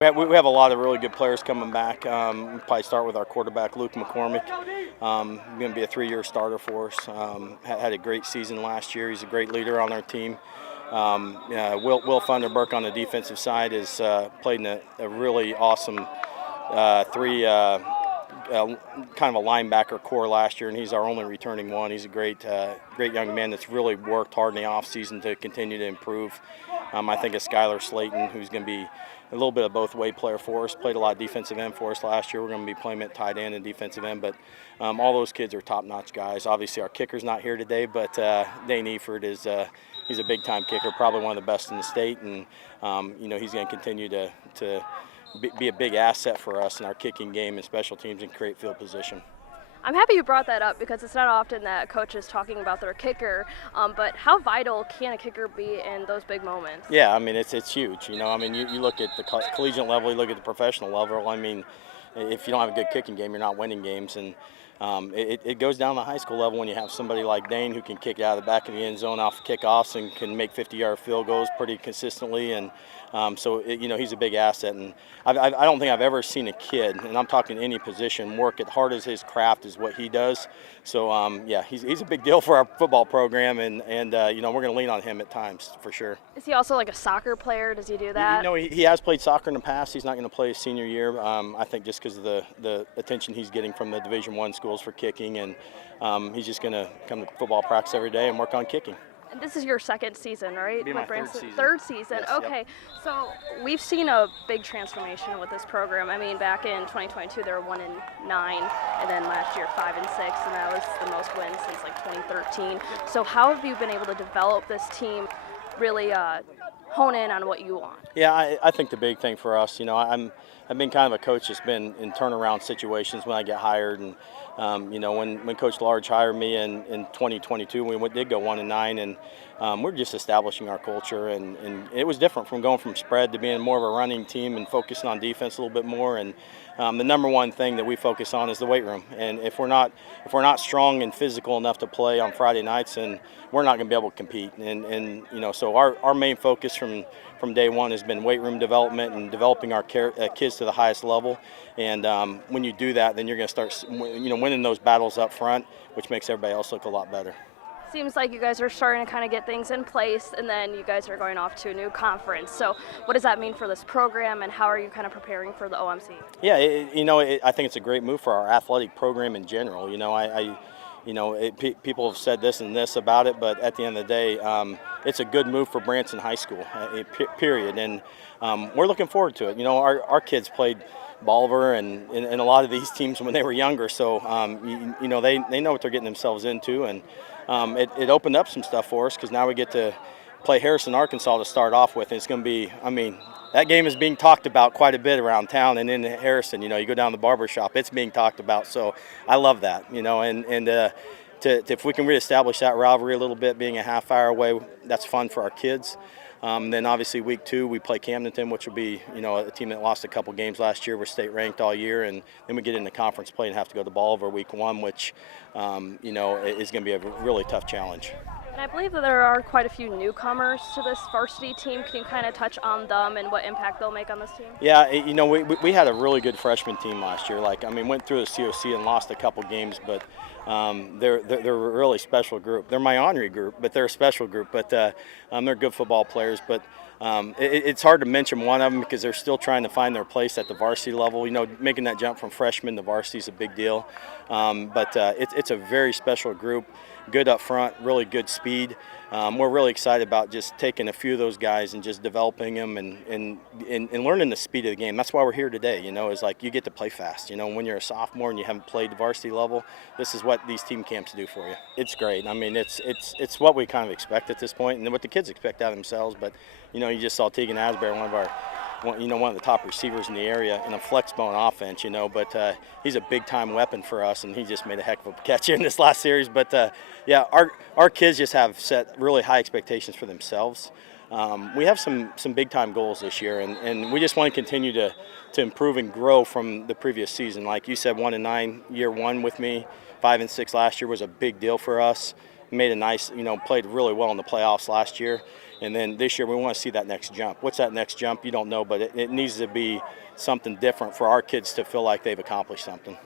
We have a lot of really good players coming back. We'll probably start with our quarterback, Luke McCormick. Going to be a 3-year starter for us. Had a great season last year. He's a great leader on our team. Will Funderburk on the defensive side has played in a really awesome kind of a linebacker core last year, and he's our only returning one. He's a great young man that's really worked hard in the offseason to continue to improve. I think of Skylar Slayton, who's going to be a little bit of both-way player for us. Played a lot of defensive end for us last year. We're going to be playing at tight end and defensive end, but all those kids are top-notch guys. Obviously, our kicker's not here today, but Dane Eford is he's a big-time kicker, probably one of the best in the state, and he's going to continue to be a big asset for us in our kicking game and special teams and create field position. I'm happy you brought that up because it's not often that coaches talking about their kicker, but how vital can a kicker be in those big moments? Yeah, I mean, it's huge. You look at the collegiate level, you look at the professional level. I mean, if you don't have a good kicking game, you're not winning games. And it goes down to the high school level when you have somebody like Dane who can kick it out of the back of the end zone off kickoffs and can make 50-yard field goals pretty consistently. And he's a big asset. And I don't think I've ever seen a kid, and I'm talking any position, work as hard as his craft is what he does. So, he's a big deal for our football program, and we're going to lean on him at times for sure. Is he also like a soccer player? Does he do that? He has played soccer in the past. He's not going to play his senior year, I think, just because of the attention he's getting from the Division I schools for kicking, and he's just going to come to football practice every day and work on kicking. And this is your second season, right? Be my Branson? third season. Yes, okay. Yep. So we've seen a big transformation with this program. I mean, back in 2022, they were 1-9, and then last year 5-6, and that was the most wins since like 2013. So how have you been able to develop this team, really hone in on what you want? Yeah, I think the big thing for us, I've been kind of a coach that's been in turnaround situations when I get hired, and when Coach Large hired me in 2022, we did go 1-9, and we're just establishing our culture, and it was different from going from spread to being more of a running team and focusing on defense a little bit more. And the number one thing that we focus on is the weight room, and if we're not strong and physical enough to play on Friday nights, then we're not going to be able to compete. And so our main focus from day one has been weight room development and developing our kids to the highest level. And when you do that, then you're going to start winning those battles up front, which makes everybody else look a lot better. Seems like you guys are starting to kind of get things in place, and then you guys are going off to a new conference. So what does that mean for this program, and how are you kind of preparing for the OMC? Yeah, I think it's a great move for our athletic program in general. People have said this and this about it, but at the end of the day, it's a good move for Branson High School, period. And we're looking forward to it. Our kids played Bolivar and a lot of these teams when they were younger, so they know what they're getting themselves into, and it opened up some stuff for us because now we get to play Harrison, Arkansas to start off with. And it's going to be, that game is being talked about quite a bit around town, and in Harrison, you go down to the barber shop, it's being talked about. So I love that, if we can reestablish that rivalry a little bit, being a half hour away, that's fun for our kids. Then obviously week 2 we play Camdenton, which will be a team that lost a couple games last year. We're state ranked all year, and then we get into conference play and have to go to Bolivar week 1, which is going to be a really tough challenge. And I believe that there are quite a few newcomers to this varsity team. Can you kind of touch on them and what impact they'll make on this team? Yeah, we had a really good freshman team last year. Went through the COC and lost a couple games, but they're a really special group. They're my honorary group, but they're a special group. But they're good football players. But it's hard to mention one of them because they're still trying to find their place at the varsity level. Making that jump from freshman to varsity is a big deal. But it's a very special group. Good up front, really good speed. We're really excited about just taking a few of those guys and just developing them and learning the speed of the game. That's why we're here today. Is like you get to play fast. When you're a sophomore and you haven't played the varsity level, this is what these team camps do for you. It's great. It's what we kind of expect at this point, and what the kids expect out of themselves. But you just saw Tegan Asbury, one of the top receivers in the area in a flex bone offense, but he's a big-time weapon for us, and he just made a heck of a catch in this last series. But, our kids just have set really high expectations for themselves. We have some big-time goals this year, and we just want to continue to improve and grow from the previous season. Like you said, 1-9 year 1 with me, 5-6 last year was a big deal for us. Made a nice, played really well in the playoffs last year. And then this year we want to see that next jump. What's that next jump? You don't know, but it needs to be something different for our kids to feel like they've accomplished something.